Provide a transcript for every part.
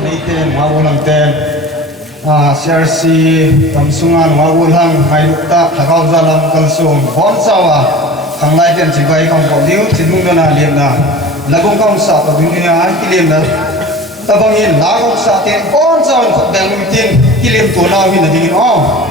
Niten wabulang ten CRC kamsungan wabulang haylukta thakau jalam kalsum bonsawa kanglai ten chibai kong podiu chinung dana liemna lagong kong sa padunia ai kilemna tabangin lagong sa ten bonsawan khokdang mitin kilem tuna hin adingin o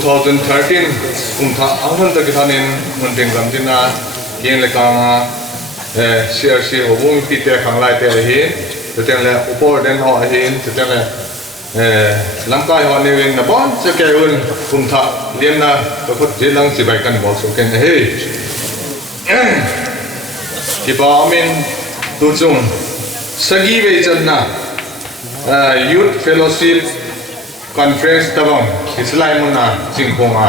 2013 kumtha angan ta kithanin munting gamtina yen lekanga CRC hobung pite khanglai te hi teten le upor den ho hin teten le lamkai ho nevin na bon se ke un kumtha liemna to khut jelang chibai kan bol so ken he ki ba min tu chung sagi be channa youth fellowship conference tabang islai muna singponga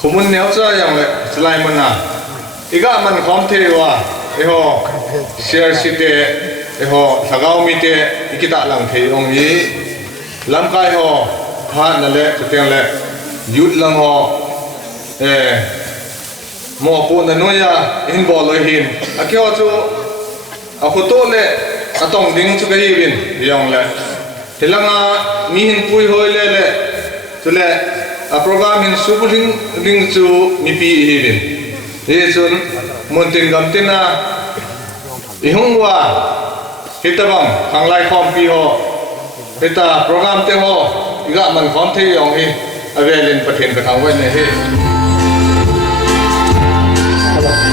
khumun neu cha yang le islai muna iga man khom thewa eho share site eho thagau mi te ikita lang thei ong hi lamkai ho pha na le teng le youth lang ho mo pu na noya in bol lo hin akyo chu a photo le atong ding chu kai bin yong le hilanga mi hin pui hoi le le chu le a program hin subuling ring chu mi pi hi bin he chun montin gamtina ihungwa hitabam khanglai khom pi ho hita program te ho iga man khom the yong hi avelin pathen ka thang wen ne he Oh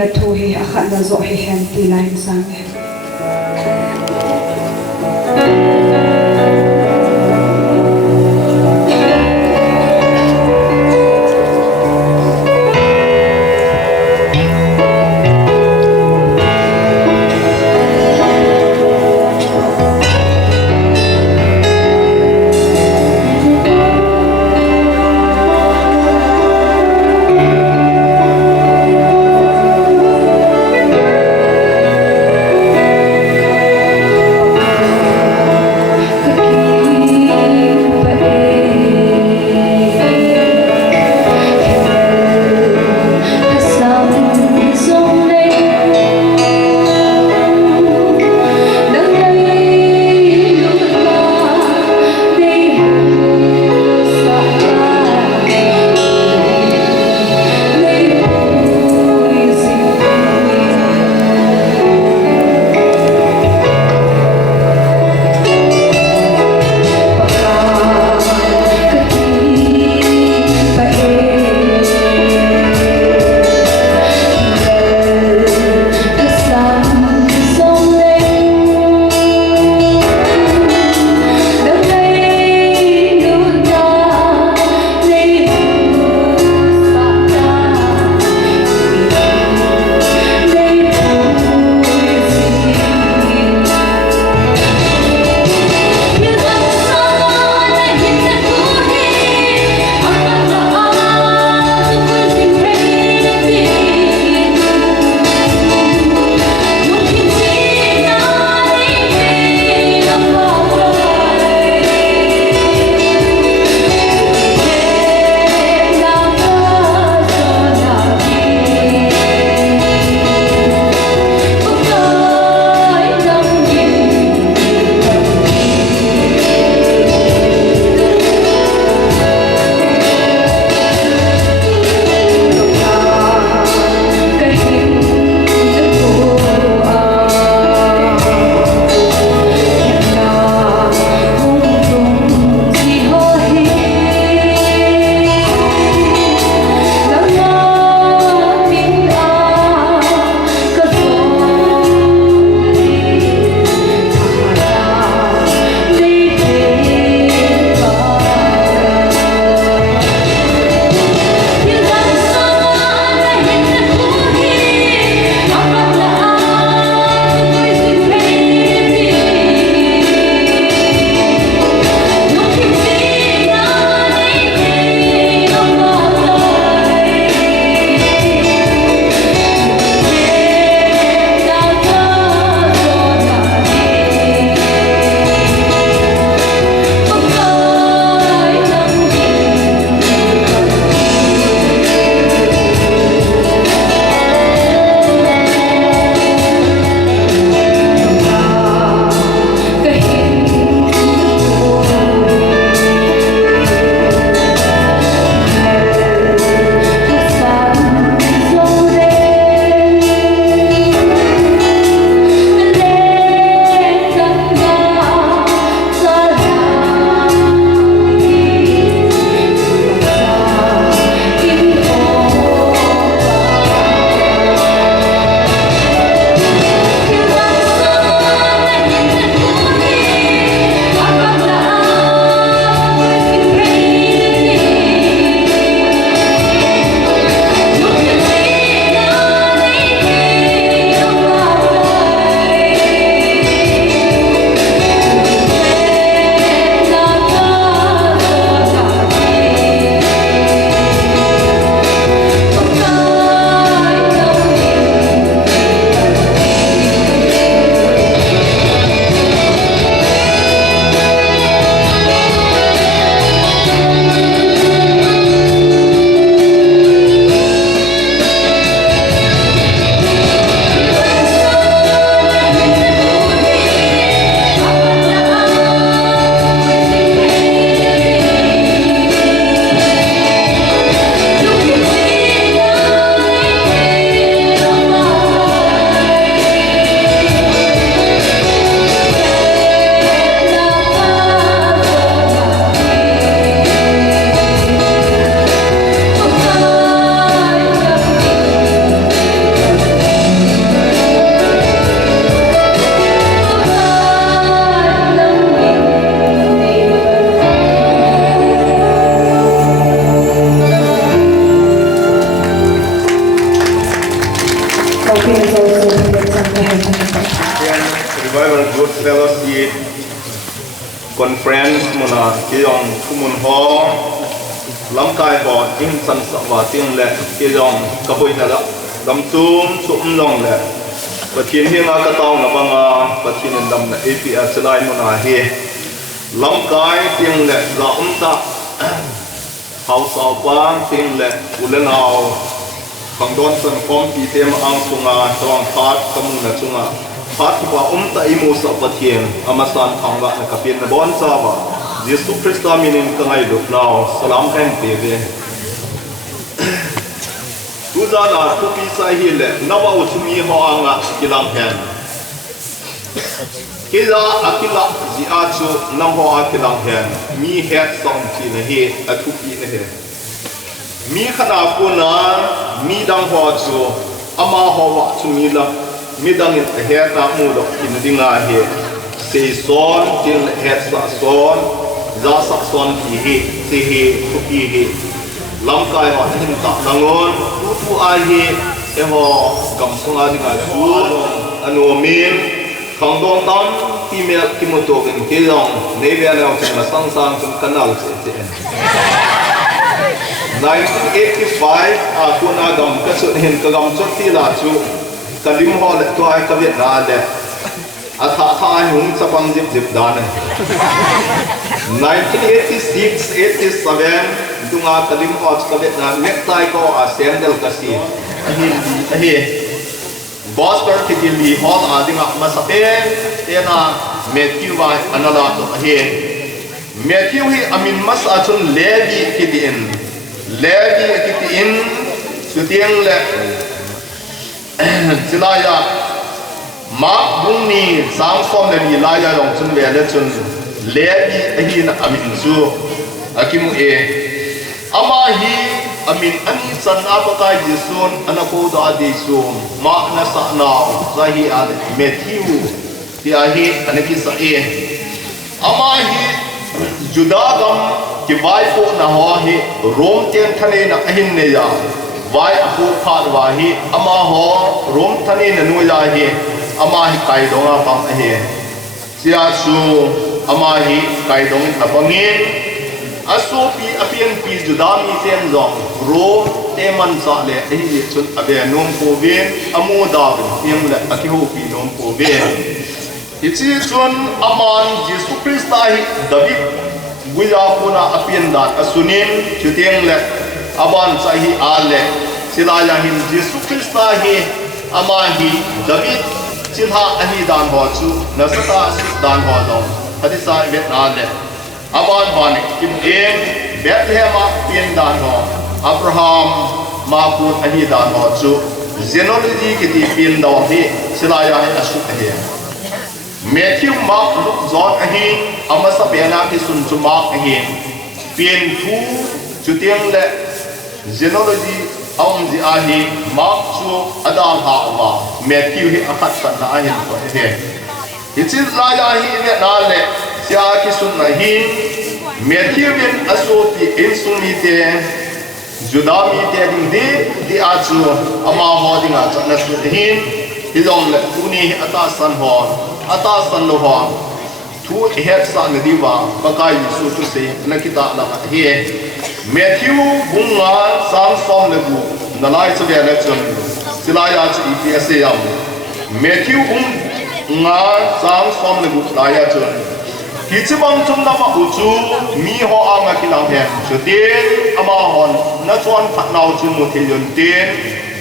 la thu hi akhat na zo hi hem ti lai sang he phiền dầu dầu phiền dầu để hành động. Revival Good Fellowship Conference mona kiyong kumun ho lamkai ho in san sawa ting le kiyong kapoi na la tum long le pathin hinga ka taw na banga pathin dam na APR chalai mona he lamkai ting le la umta hau saw pang ting le ulenao pangdon san kom pi tem ang sunga tawang khat kamuna chunga phát qua ta imu sa pathian amasan thangwa na kapin na bon sawa Jesus Christa minin ka ngai duk now salam hen teve tu za na tu pi sai hi le nawa uchumi ho anga kilam hen kila akila ji achu nam ho akilam hen mi het song chi na he atu pi na he mi khana kuna mi dang ho chu ama ho wa chumi la midang in het na mu dok in dinga he se son til het sa son za sa son ki he se he tu ki he lam kai ho hin ta dangon tu a he e ho kam sunga dinga chu anu min khang dong tam female kimoto gen ke long ne bia na chen ma sang sang chen kanal se se 1985 a kuna gam ka chu hin ka gam chu ti la chu kalim ho le to ai ka viet na le a tha ai hung chapang jip jip dan 1986 87 dunga kalim ho ka viet na necktie ko a sandal ka si ahi gospel ki li ho a dinga masape tena Matthew wa anala to ahi Matthew hi amin mas a chun levi ki din sutiang le Silaya Mark Bungni sang som le ni laya long chun ve le chun levi ahi na amin su akimu e ama hi amin ani san apakai jisun anako da de su ma na sa na zahi ade Matthew ti ahi anaki sa e ama hi judagam ki vai po na ho hi rom ten thane na ahin ne ya vai apu phat wa hi ama ho rom thane na nu ya hi ama hi kai donga pang ahi sia su ama hi kai dong na pangin aso pi apian pi judami ten zong ro te man sa le ahi chun abe nom po ven amu da ven le akiho pi nom po ven ichi chun aman Jesus Christ hi David guya puna apian dat asunin chuteng le aban sahi ale silaya hin Jesus Christ hi ama hi David silha ahi dan ho chu nasata dan ho dong hadisa vet na le aban ban kim en Bethlehem pian dan ho Abraham ma put ahi dan ho chu genealogy ki ti pian daw hi silaya asu ahi Matthew Mark Luke John ahi amasa pena ki sun chu Mark ahi pian thu chutiang le genealogy aum ji ahi Mark chu adam ha wa Matthew hi akhat san na ahi ko he ichil la ya hi ne na le sia ki sun na hi Matthew bin asoti in suni te judami te ding di achu ama ho ding a chana su hin hilong le tuni ata san lo ho thu het sa na diwa pakai su tu se na kita la he Matthew bunga sang som le bu na lai chu le chun silaya chu EPS yam Matthew bunga sang som le bu la ya chun kichibang chum na ma uchu mi ho anga kilang he chu den ama hon na chuan phatnau chu mu thilun ten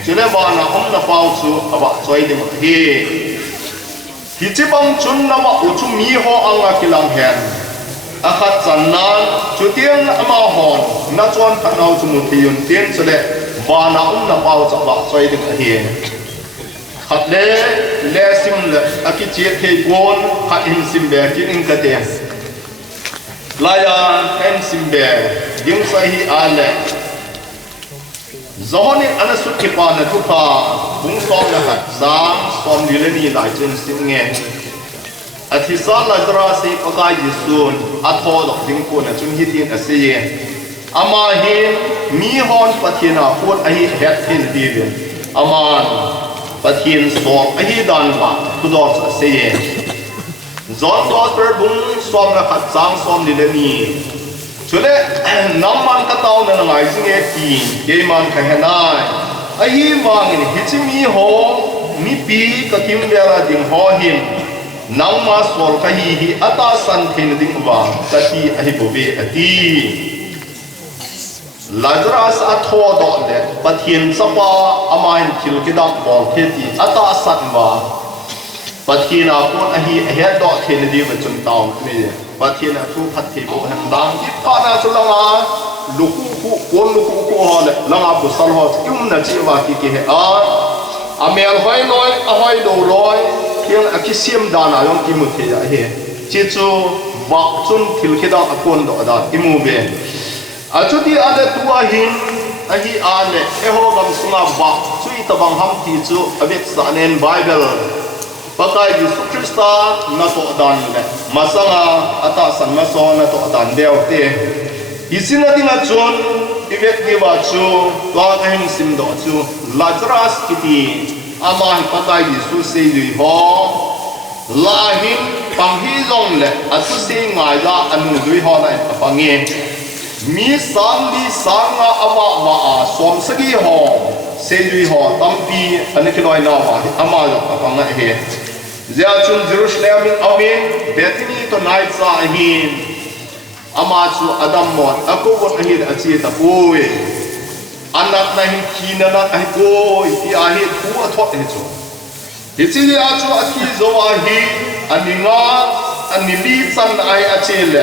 chule ba na na pau chu aba choi de he kichibang chun na ma uchu mi ho anga kilang he akhat sannan chutiang ama hon na chuan phatnau chu mu thilun ten chule ba na na pau chu aba choi de he khat le sim le akichi the gon khat in sim be kin in ka te laya en sim be ding sai hi ale zoni anasu khipa na thupa bung som na khat sam som dilani lai chen sim nge athisa la dra se pakai jisun atho dok ding ko na chun hi tin asiye ama hi mi hon pathina phot ahi het thin ti ve aman ประเทียนสอบไอ้ที่ดันว่าคุณดอสเสียจอนดอสเปิดบุ้งซ้อมนะขัดสางซ้อมดีเลยนี่ช่วยน้ำมันกระเตานั่นไงสิ่งเอทีเกมันแค่ไหนไอ้ที่วางนี่ฮิจิมีหอมีปีกะทิมเวลาดิ่งหอหินน้ำมาสวลกะฮีฮีอัตาสันเทนดิ่งว่ากะทิไอ้บุเบอตีลาจารัสอัทโวดอนเดประเทียนสปาอามาอินคิลกิดักบอลเทตีอัตาสันว่าประเทียนอาคนไอ้ฮีไอ้เฮดดอเทนดีวันจนตาวนี่ประเทียนอาทุพัดทีโบหันดังที่ปานาจุลังอาลูกคู่คนลูกคู่ฮอลลังอาบุษลฮอยุ่มนาจีวากิเกเออเมลไว้น้อยเอาไว้ดูร้อยเพียงอคิเซียมดานายองกิมุเทียเฮจิจูบักจุนคิลคิดักอคนดอดาอิมูเบอาจุดีอาเลตัวหินอาฮีอาเลเอโฮกัมสุงาบักจุยตบังฮัมทีจูอเวกสานเอนไบเบิลปากายยิสุคริสต์นัตโตดันเลมาสังอาอัตสันมาโซนัตโตดันเดียวเตอิสินาดิงาจุนอีเวกดีวาจูตัวเองซิมโดจูลาจารัสกิตีอามาฮิปากายยิสุเซยุยฮอลาหินปังฮิซงเลอัตุเซงไงลาอันนุดุยฮอนัยปังเงมีสันดีสังอาอวะมาอาสวมสกีฮอเซยุยฮอตัมปีอันนี้คือน้อยนาวาอามาจอกปังเงเฮเจ้าจุนเยรูซาเล็มอาเมนเบตินีตัวนายซาหินอามาจูอดัมมอดอากูบดหินอาชีตะปุยอันนักนายขีนันนักไอ้กูที่อาหิทัวทอดเหจูที่จีอาจูอาคีโซอาหิอันนี้งาอันนี้ลีซันไออาชีเล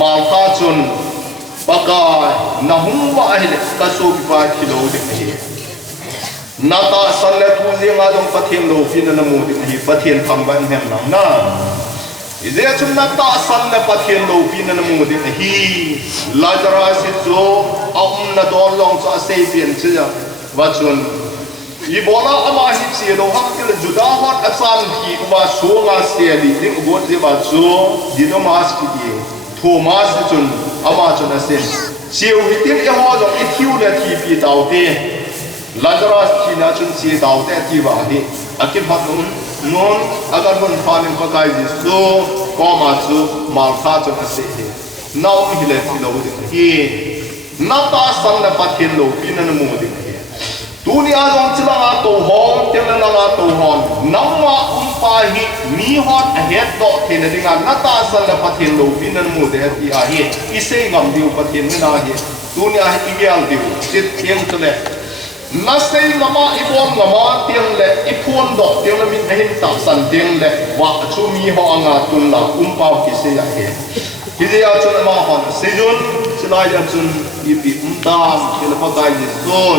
มาลตาจุนปากายนาหุวะหิเลกาสูบิปาคิโลดิเฮนาตาสันเลทูเซียงอาดงปะเทียนโลฟินนมูดิเฮปะเทียนทำบันเฮมนังนาอิเดชุนนาตาสันเลปะเทียนโลฟินนมูดิเฮลาจาราสิโซอานาดอนลองซาเซเปียนเชียวัชุนอีโบลาอามาฮิเซียโลฮักกิลจุดาฮัดอัสันทีกว่าสูงอาเซียดิดิงบดดิบัตโซดิโนมาสกิดีโทมัสจุนอามาจุนอาเซนเชียวฮิตินเอฮอดองอิทิวเลทีปีดาวเตลาจารัสทีน่าจุนเสียดาวเตทีวาดิอากิพัดนุนนนอาการคนพานิมปะกายดิสูก็มาจูมาลคาจุนอาเซเฮน้องฮิเลทีโลดิเฮนาตาสันเลปัทเฮโลฟินันมูดิเฮตูนี่อาจงจิลังอาโตฮอนเทเลลังอาโตฮอนน้ำมาปาฮิมีฮอดเฮดดอกเทนดิงานนาตาสันเลปัทเฮโลฟินันมูดิเฮที่อาเฮอิเซงัมดิวปัทเฮนนาเฮตูนี่อาอิเบียลดิวจิตเทียงตุเลนัสเซงงามาอีบอนงามาเตียงเละอีพวนดอกเตียงละมิเห็นตักสันเตียงเละว่าชูมีหองาตุนละปาวกิเสียเฮกิเดียจุนมาหอนเซจุนสิลายจุนอีปีตามกิลปะกายจิซุน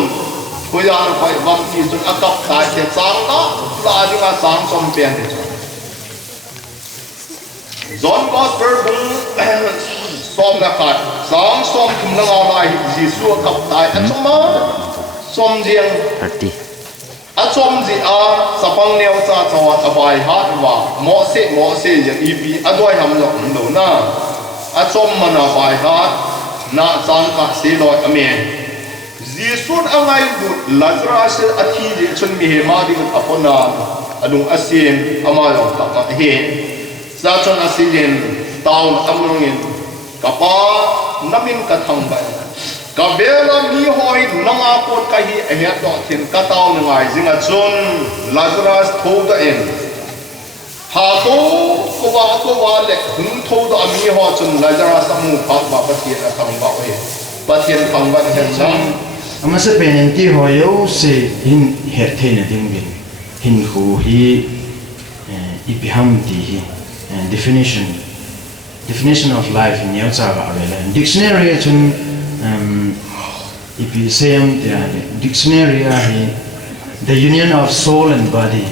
คุยานไปบัมกิจุนอากับตายเสียสังนะลาดิงาสังสมเปียนเฮจอนก็เปิดบุ้งสมนักขัดสังสมคุมนังอะไรจิสุกับตายอันสมสมเจียงอาสมจีอาสปังเนียวซาจวัดอบายฮัดว่าหมอเสอย่างอีปีอด้วยทำหลอกดูนะอาสมมันอบายฮัดนาจันกะสีลอยอเมนจีสุนอะไรดูลาจราสอาทิตย์ชนมีเหมาดิกันอภนาอดุงอาเซียนอามาลองตักเฮซาชนอาเซียนตาวน์อัมรุงินกับป้าน้ำมินกระทังไปกับเวลามีหอยนังอาปวดกันฮีเฮียดอกถิ่นกระต้าหนึ่งไงจิงอาจุนลาซารัสทูดเองหาโตก็ว่าเล็กหึงทูดมีหอยจุนลาซารัสมูพักบาปเทียนทำบ่าวเองปเทียนทำบันเทิงจังอามาสเปนที่หอยเอาเสียหินเหตุเทนดิ้งบินหินคูฮีอีพิฮัมดีฮี definition of life in Yao Zhaga Arela dictionary chun EPCM dictionary the union of soul and body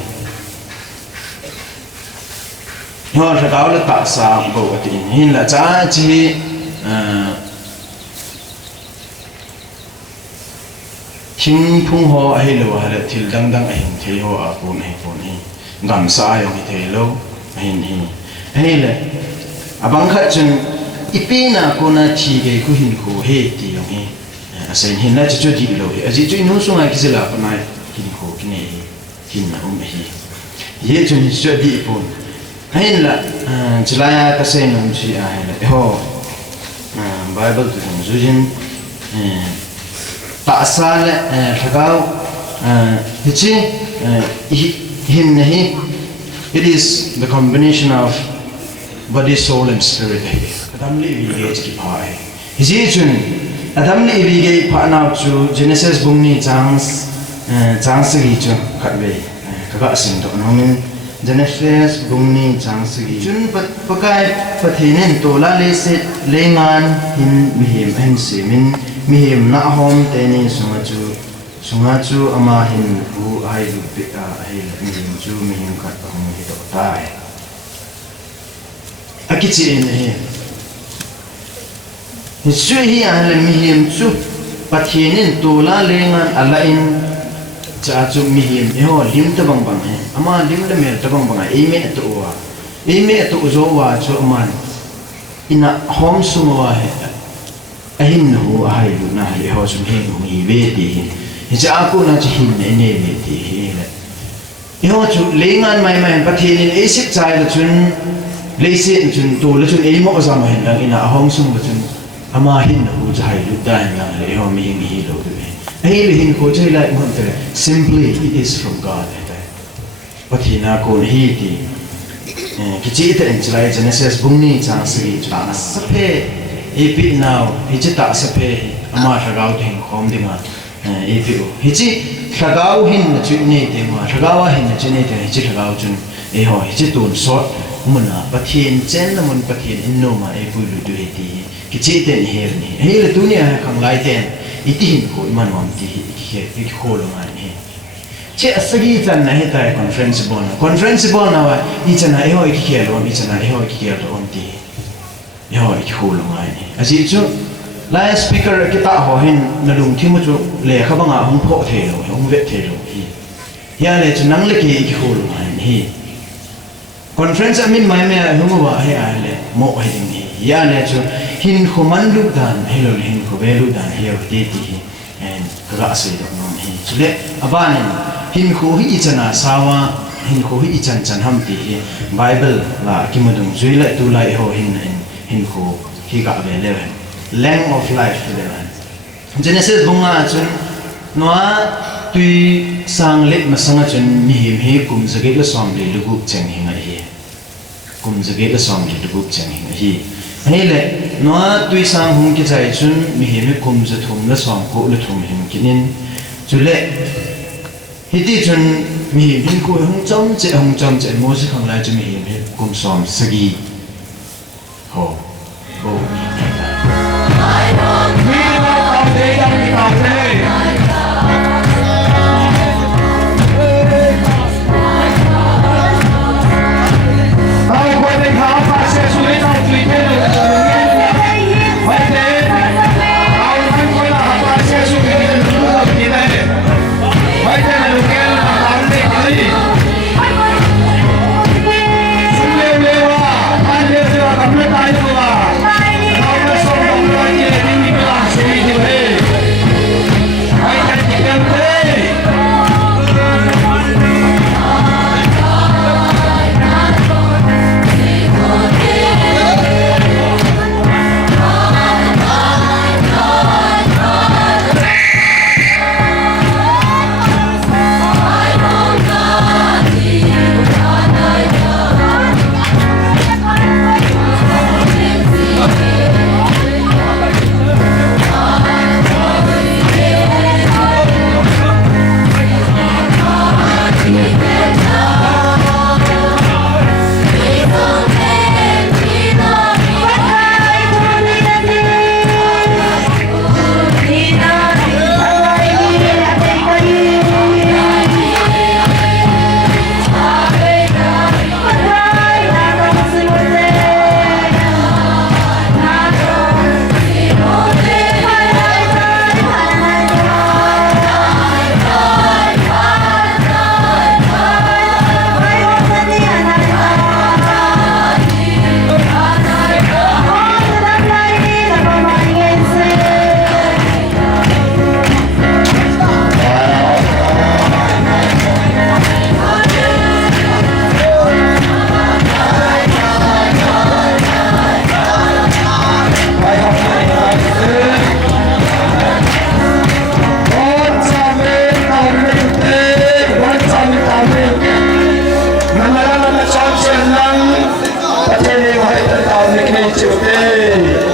ho ra ka la ta sa bo ti hin la cha chi King Pung Ho a hilo ha thil dang dang a hin thei ho a pun hi ngam sa yo hi thei lo a hin hi hele abang khat chun ipina ko na thi ge ku hin ko he ti yo hi a sen hin na chu di lo hi a ji chu nu su nga ki la pa na hin ko ki ne hin hi ye chun swa di pon hain la chilaya ka sei nom chi a la ho bible tu sang zujin ta sa le thagau hichi hin hi it is the combination of body soul and spirit adam li vi ge ki pai hi chun adam li vi ge pa na chu genesis bungni chang sigi chu khatbe ka sing do nomin Genesis bungni chang sigi chun pakai pathinen tola le se lengan hin mihim en semin mihim na hom teni sunga chu ama hin bu ai lu pe a ai mihim chu mihim khat hom hi do tai akichi en he hisu hi an mihim chu pathinen tola lengan alain cha chu mihim eho lim ta bang bang he ama lim da mer ta bang bang eme to zo wa chu man ina hom suwa he ahin hu ai lu na he ho chu he mi ve ti he cha aku na chi hin ne ve ti he eho chu lengan mai pathin in esik chai la chun leise chun to la chun emo za ma hin la ina hom sum chun ama hin hu chai lu da na le eho mi hi lo Hin ko chai lai mon te simply it is from God pathina ko hi ti kichi ta en chlai Genesis bungni chang sri cha sape epi now hi ta sape ama thagau thing khom dinga epi hi chi thagau hin na chu ne te ma thagawa hin na chu ne te hi chi thagau chun e ho hi chi tun sort muna pathin chen na mun pathin in no ma e pu lu du ti kichi te ni her ni he le dunia khang lai ten itihin ko iman wam ti hi kholo ngai ni che asagi tan na he tai conference bon na wa I chana e ho ki khelo I chana e ho ki khelo on ti e ho ki kholo ngai ni aji chu la speaker ki ta ho hin na lung thi mu chu le kha banga hung pho the lo hung ve the lo hi ya le chu nang le ki kholo ngai ni conference amin mai me hung wa he a le mo he ding ni ya le chu hin khuman lu dan helo hin ko velu dan heo ti ti and ka asai do nom hi chule abanin hin ko hi chana sawa hin ko hi chan ham ti hi bible la kimodung zuila tu lai ho hin ko hi ga ve le length of life le Genesis bunga chun noa tui sang let ma sanga chun mi him he kum zage la som le lugu chang hi ngai hi kum zage la som le lugu chang hi ngai hi hele noa tui sang hung ki chai chun mi him kum za thum la som ko le thum him kinin chule hiti chun mi him ko hung chom che mo si khang lai chu mi him kum som sagi ho bo Hãy subscribe cho kênh Ghiền Mì Gõ để không bỏ lỡ chute.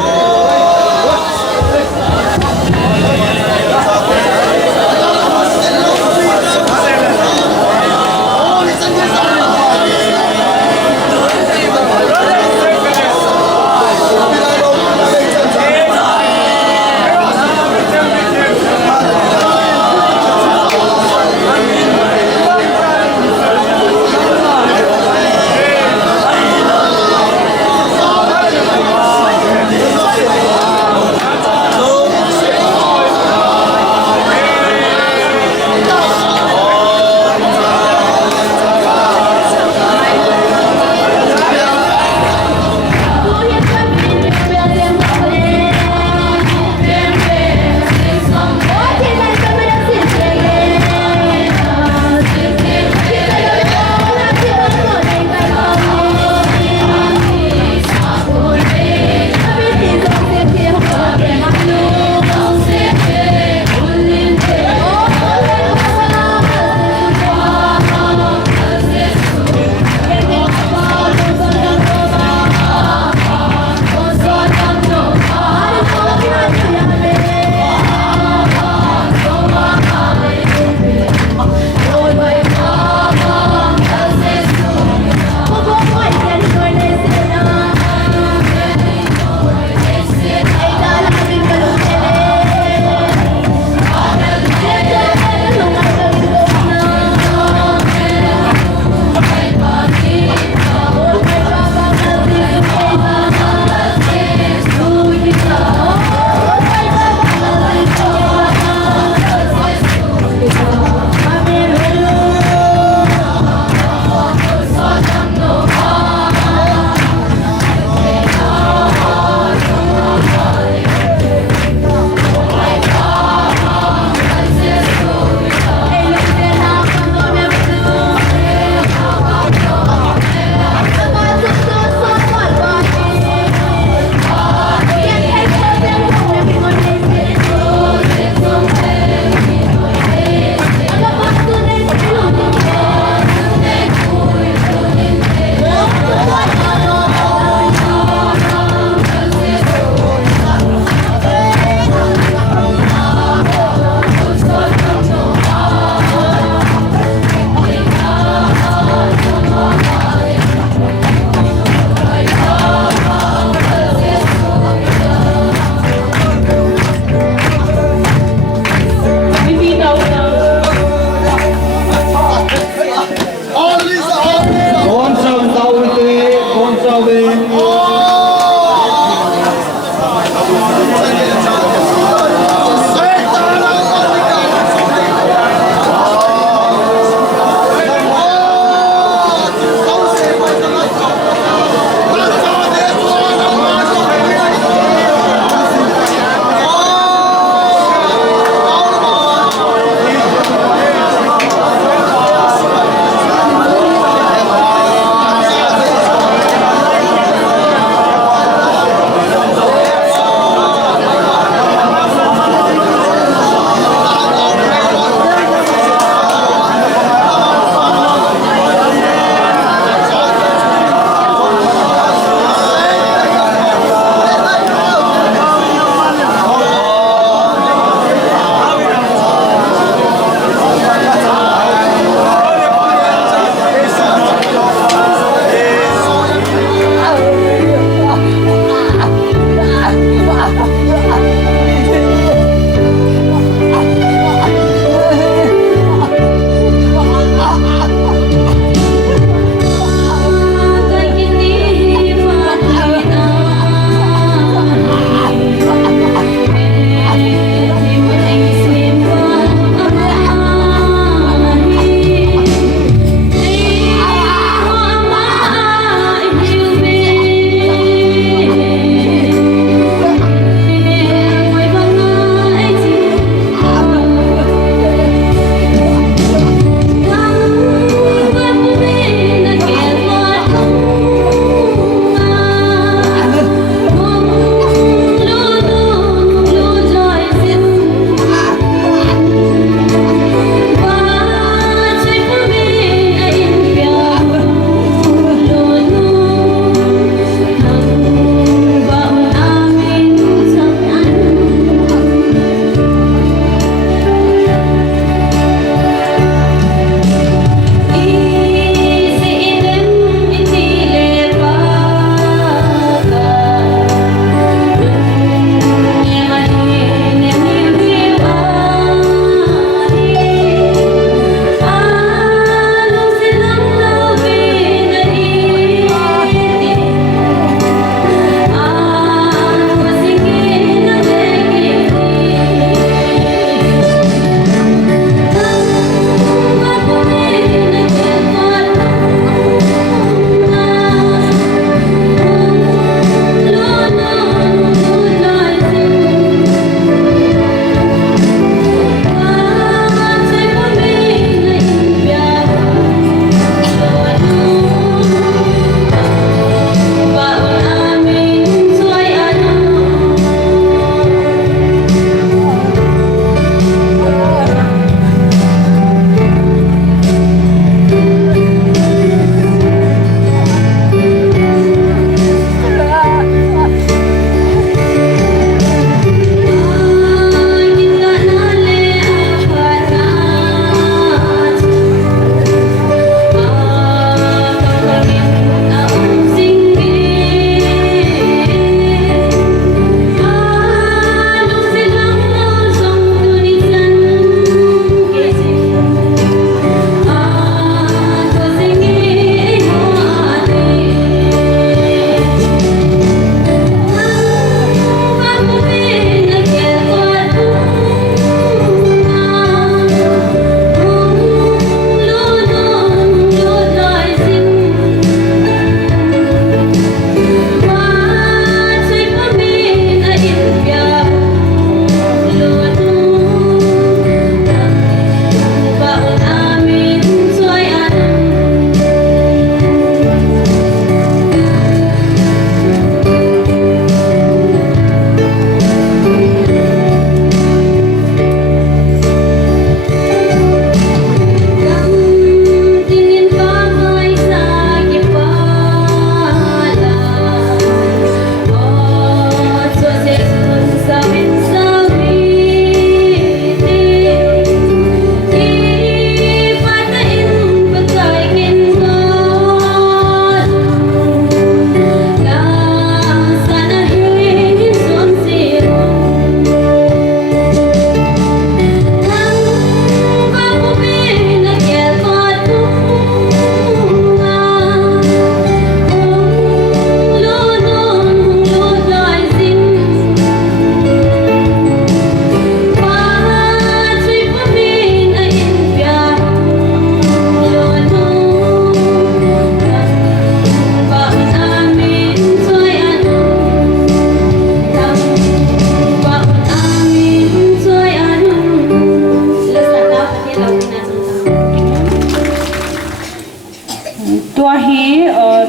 tua hi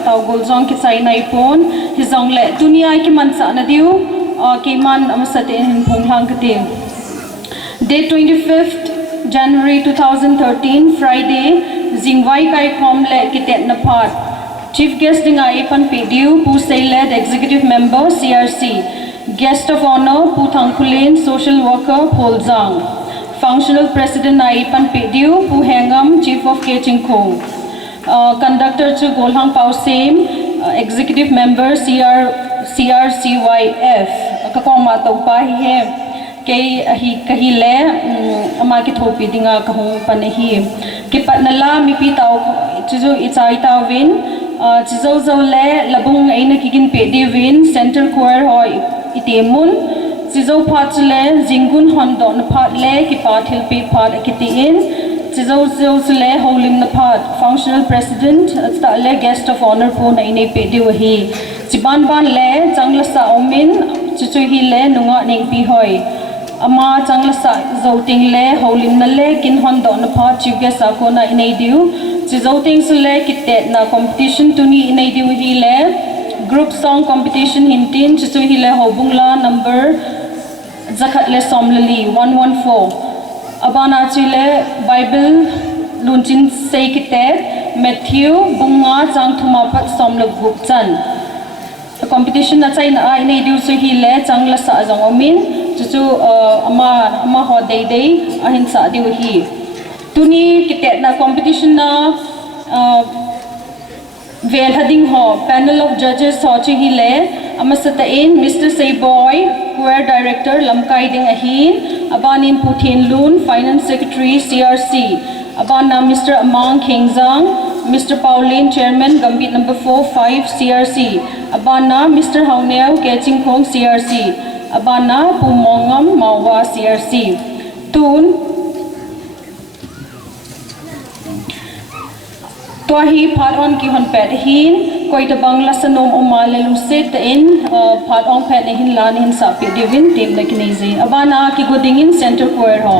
tau golzong ki sai nai pon hi zong le dunia ki man sa na diu ki man amasate hin phung hlang ka ting. Date 25th January 2013 Friday Zingwai kai khom le kitet na phat. Chief guest dinga ipan PDU pu say led executive member CRC. Guest of honor pu thangkhulin social worker Polzang. Functional president na ipan PDU pu hengam chief of Kechingkhong. Conductor chu Golhang Pau Same executive member CRCYF kakoma to pa hi he kahi le ama ki thopi dinga kahung panehi ki patnala mi pi taw chizo ichai taw win chizo zo le labung aina kigin pe di win center choir hoi itemun chizo phat le jingun hondon phat le ki pathil pe phat kitin chizo le holim na phat functional president sta le guest of honor po na ine pe di wahi chiban ban le changla sa omin chichu hi le nunga ning pi hoi ama changla sa zoting le holim na le kin hondo na phat chief guest ko na ine diu chi zoting su le kitet na competition tuni ine diu hi le group song competition hintin chichu hi le hobungla number zakhat le somlali 114 abana chile Bible lunchin sei kitet Matthew bunga chang thuma phat somla gupchan competition na chai na ai nei diu su hi le changla sa jong omin chu ama ho dei dei ahin sa diu hi tuni kitet na competition na vel hading ho panel of judges ho chi hi le amasata in Mr. Sayboy choir director lamkai ding ahin abanin Puthin Lun finance secretary CRC abana Mr. Amang Kingzang Mr. Pauline chairman Gambit number 45 CRC abana Mr. Hauneo Kechingkhong CRC abana Pumongam Mawa CRC tun Tuahi phat on ki hon pet hin koi ta bangla sanom omale luset in phat on pet hin lan hin sa pi divin team na kinezi abana ki godingin center choir ho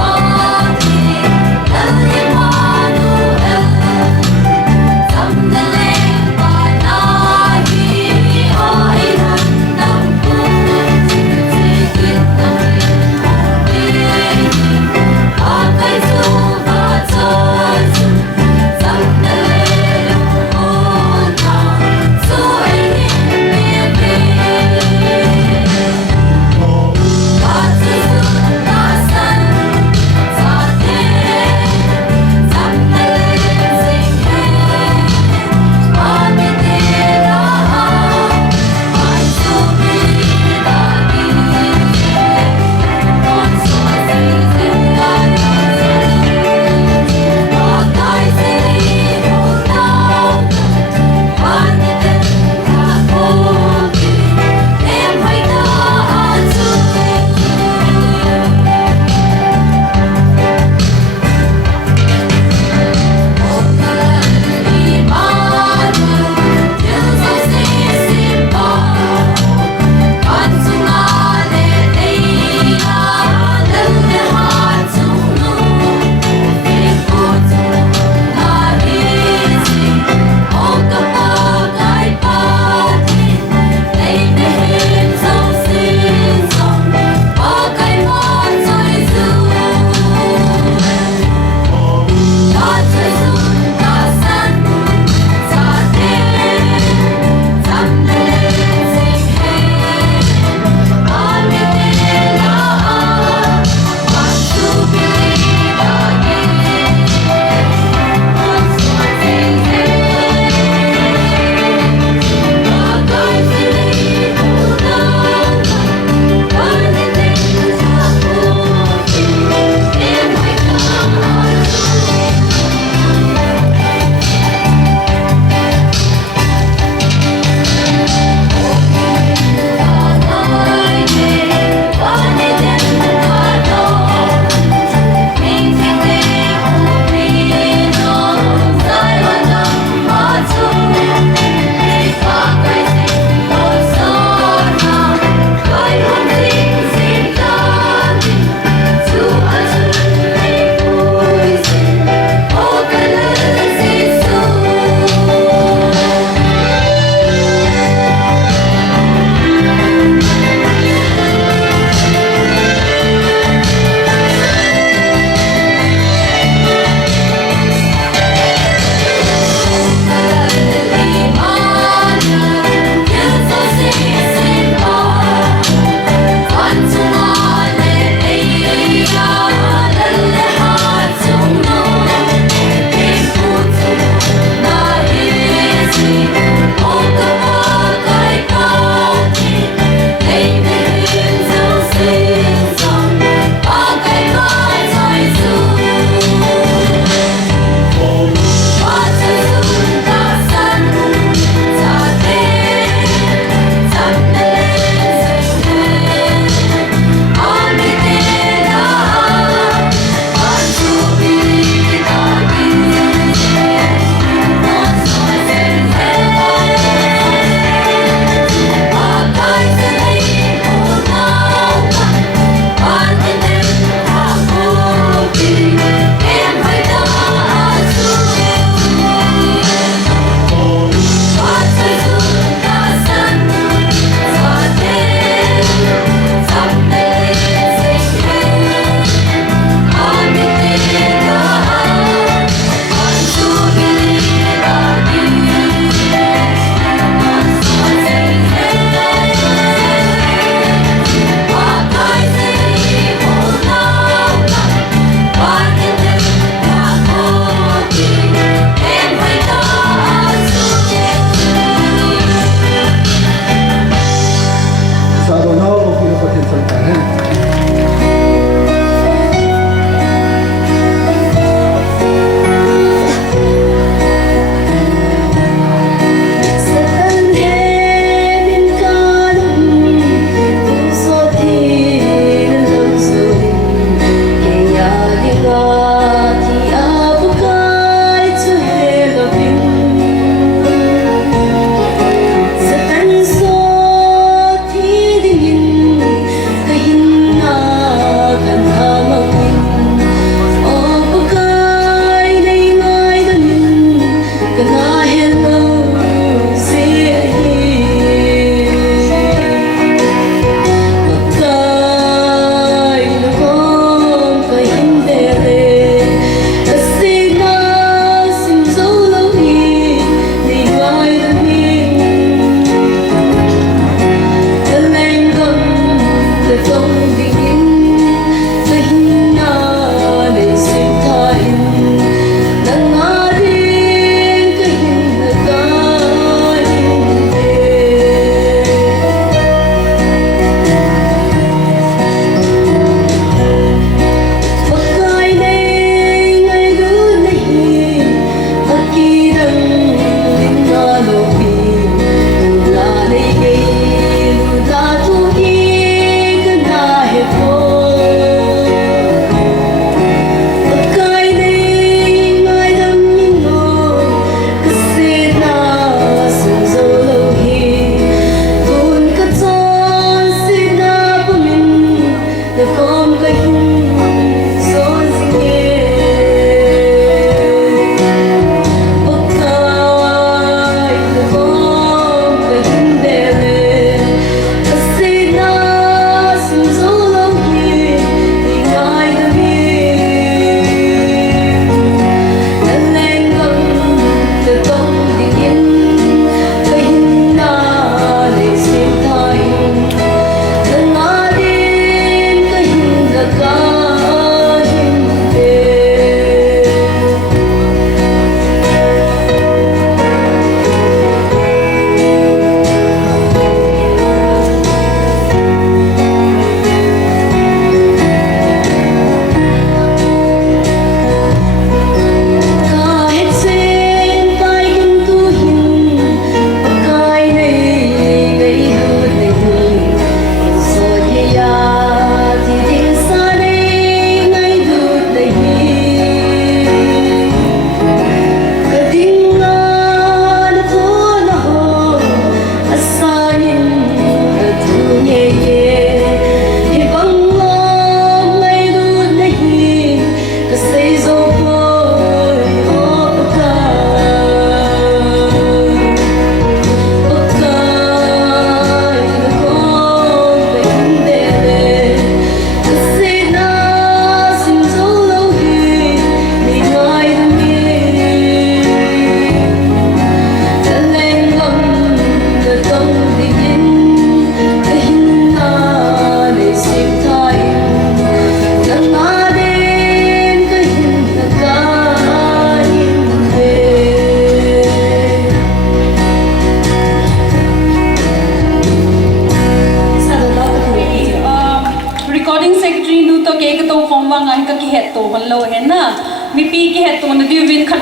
Bye.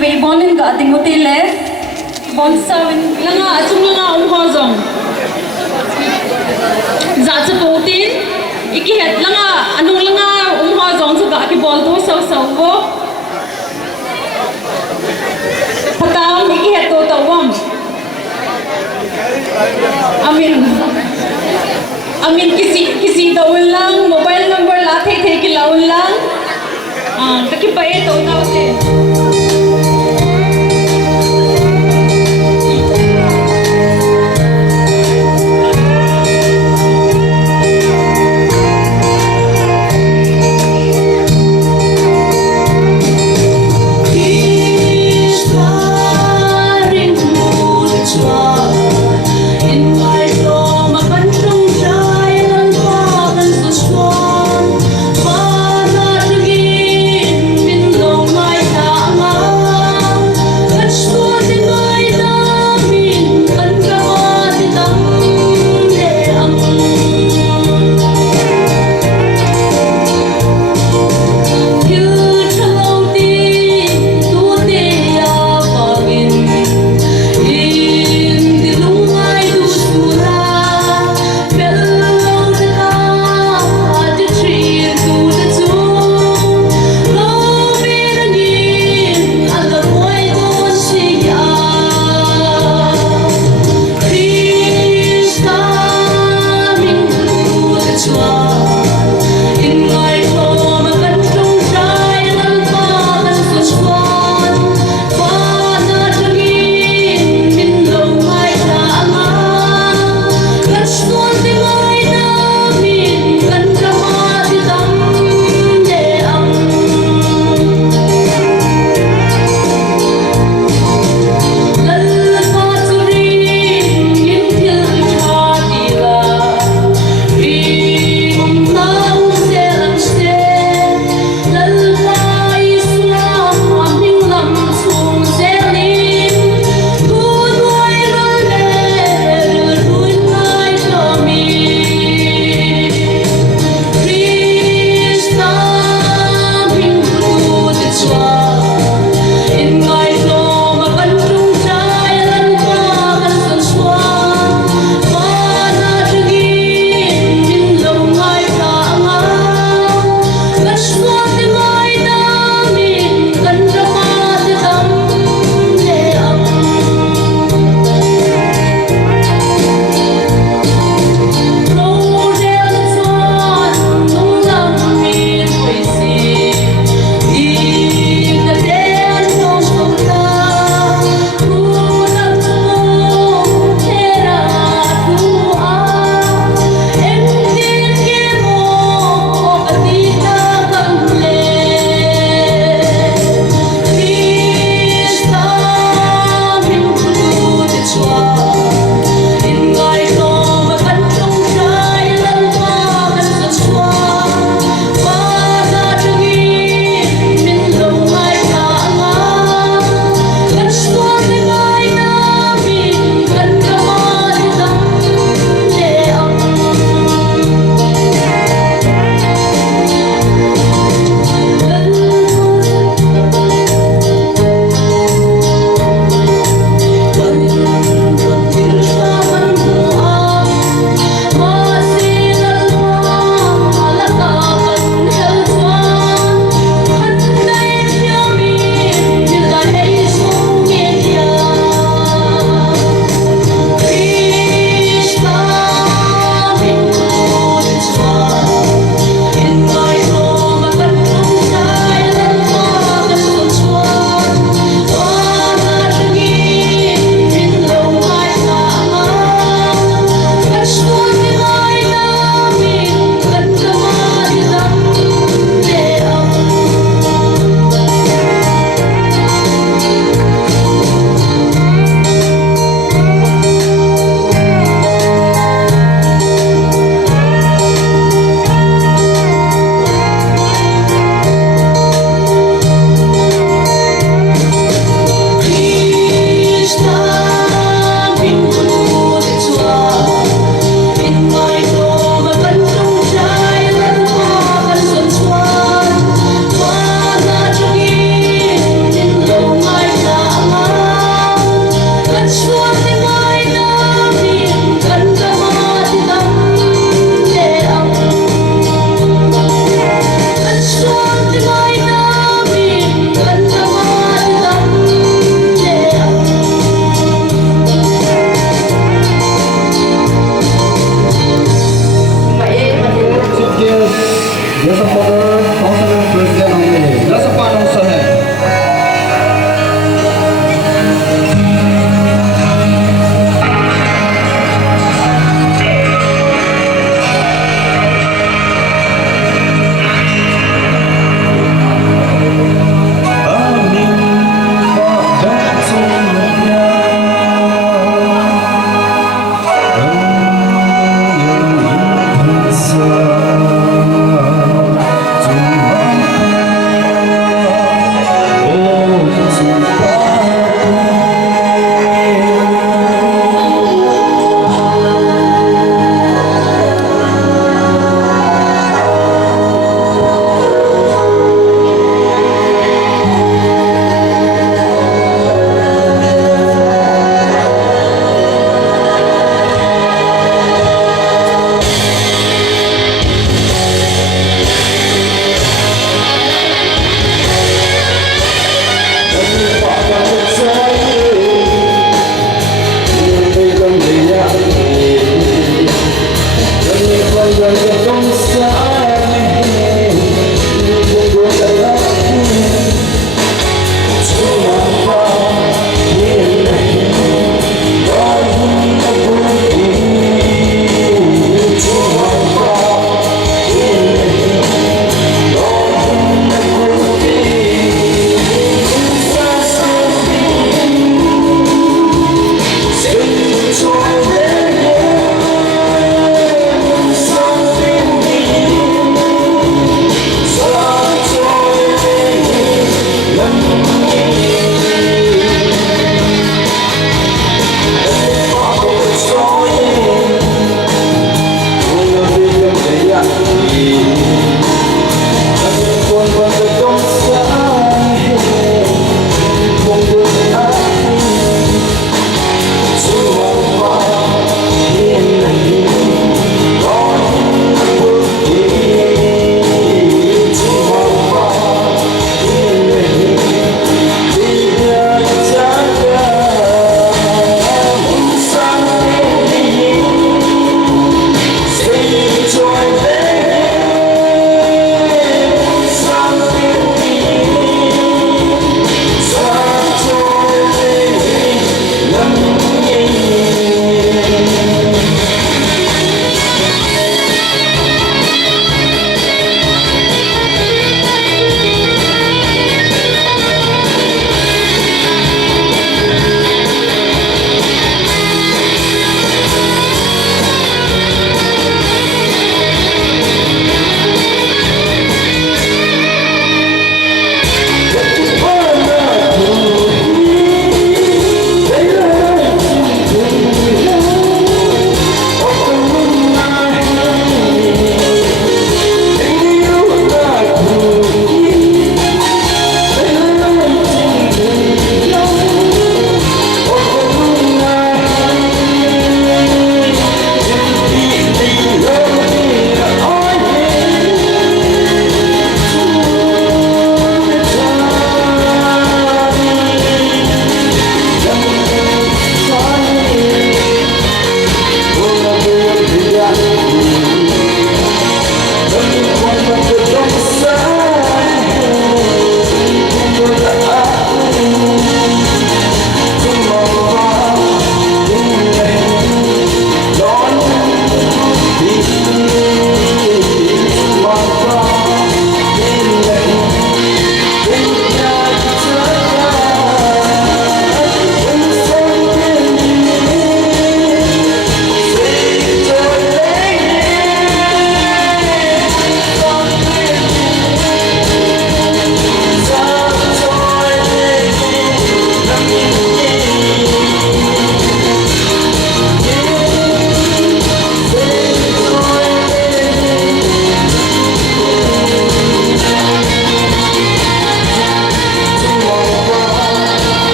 ve bonin ga ding hotel bon sawin langa achung langa ho zong za cha potin iki het langa anung langa ho zong chu ga ki bol to so wo patam iki het to tawam amin kisi daun lang mobile number la the ki laun lang kaki pae to na se Hãy subscribe cho kênh Ghiền Mì Gõ để không bỏ lỡ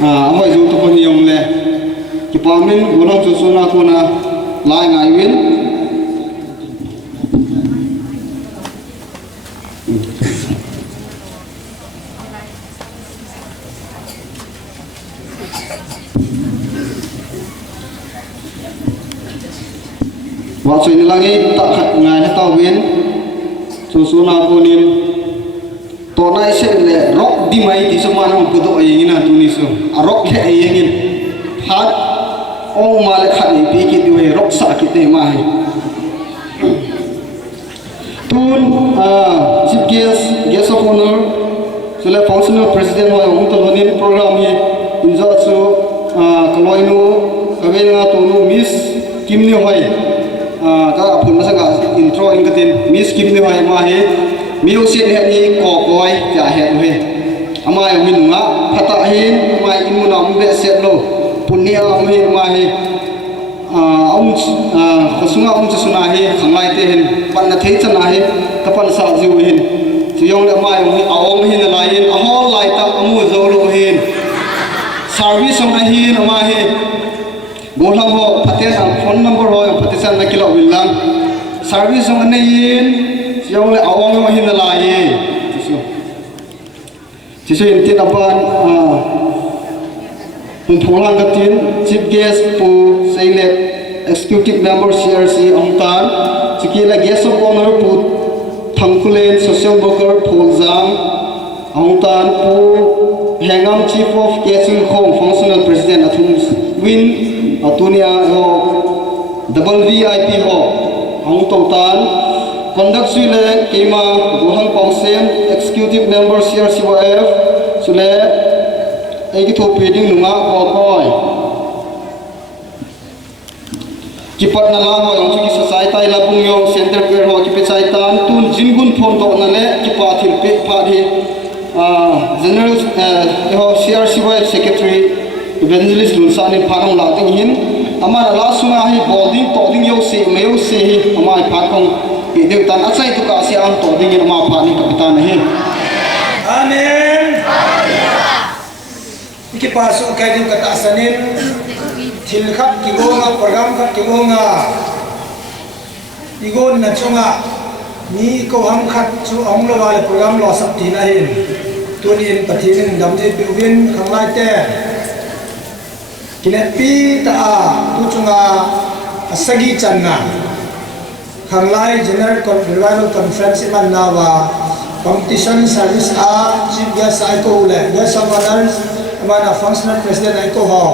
amai zu tu pun yong le ki pamin gunong chu suna kuna lai ngai win wa chui ni langi ta khat ngai na ta win chu suna kunin to nai se le rock di mai ti sama nang kudo ai na tu ni so a rock le ai ngin phat o ma le khat ni pi ki tu e rock sa ki te mai tun chief guest of honor sele functional president wa ong to honin program hi inja chu kaloi nu kavel nga tu nu miss kim ni hoi ka phun ma sanga intro ingatin miss kim ni hoi ma he music he ni ko koi ja he he amai min nga phata hin amai imuna umbe set lo punya amhi ma he ông khosunga ông chuna he khangai te hin pan na thei chana he kapan sa jiu hin chiyong le mai ông hin la hin a hol lai ta amu zo lo hin service ong hin ama he bolam ho phaten ang phone number ho phatisan na kilo wilang service ong ne yin chiyong le ông hin la ye chisu in tin apan Pungpulang katin chief guest pu select executive member CRC Angtan sikila guest of honor pu Thangkulen social worker Phulzang Angtan pu Hengam chief of Keching Khong functional president athum win atunia ho double VIP ho Angtan conduct sule kema Gohang Pausem executive member CRCYF sule ai cái thuộc về những nung áo coi chỉ bắt nala ngồi ông chỉ society là bung yong center care ho chỉ phải tan tun jingun phone to na le chỉ pa thil pe pa hi general ho CRCY secretary evangelist Lunsan in phanong la ting hin ama la sunga hi boarding to ding yo se meo se hi ama pha khong pi deu tan achai tu ka se am to ding in ama pha ni kapitan hi amen ki pasu kai din kata sanin thil khat ki gonga program khat ki gonga igon na chunga ni ko ham khat chu ong lo wale program lo sap tin a hin tunin pathin dam je biwin khanglai te kine pi ta a tu chunga asagi channa khanglai general conference man na wa competition service a chief guest ai ko le guest of honors amana functional president ai ko ho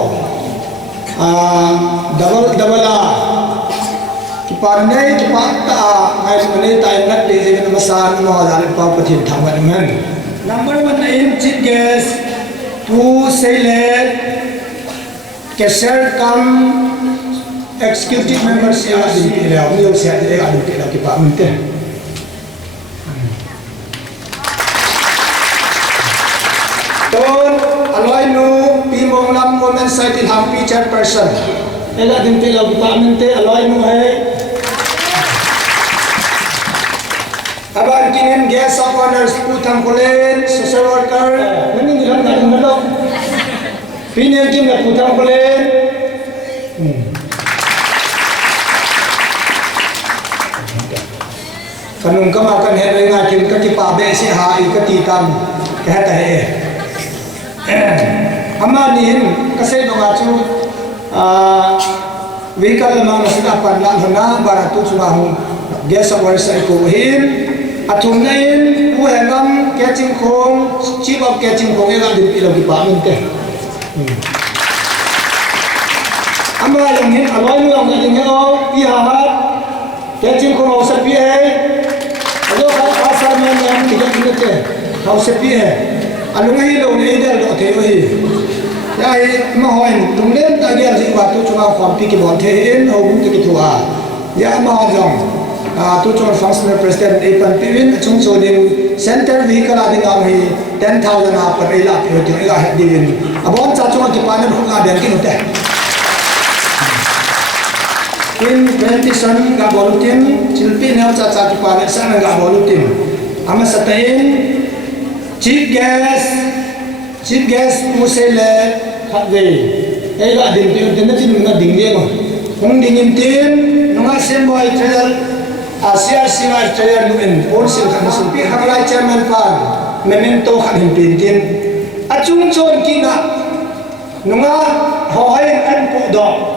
double a ki parne ki pakta ai mane tai nat de je na masan no hazar pa pathin thaman men number 1 in chief guest to select kesher kam executive members ya di le au se ade adu ke ki pa mente aloi nu pi mong lam women site in hampi chairperson ela din te lo department te aloi nu hai aban kinin guest of honors pu Thangkulen social worker nani nilan na ngalo pine kim na pu Thangkulen kanung kama kan he nga kin ka ki pa be si ha I ka ti tam ka ta he ama nin kasi nga chu vehicle mang nasida pan la hana baratu chumahu guest of honors ai ko hin athum nain u hengam Keching Khong chief of Keching Khong ega din pilo ki pa min te ama yang hin aloi nu ang ding ho pi ha ha Keching Khong ho sa pi hai alo ka sa men yang tiga tiga te ho sa pi hai alungai lo ne ida lo the hi ya ma hoin tunglen ta gel ji wa tu chuma khom pi ki bon the in ho bu ki thua ya ma jong tu chuma functional president e pan pin chung so ding center vehicle ading am hi 10,000 ha par ila pi ti ila he din abon cha chuma ki panen hu ga den ki no te in 20 san ga bolutin chilpi ne cha cha ki panen san ga bolutin ama satain chief guest who select khát về ấy là đình tiền tiền nó chỉ là đình liêng rồi không đình tiền nó ngay xem boy trader ASEAN ngay trader nuin ôn sinh khát sinh pi hak lai chairman pan memento khát hình tiền achung chon kina nó ngay hỏi anh phụ đó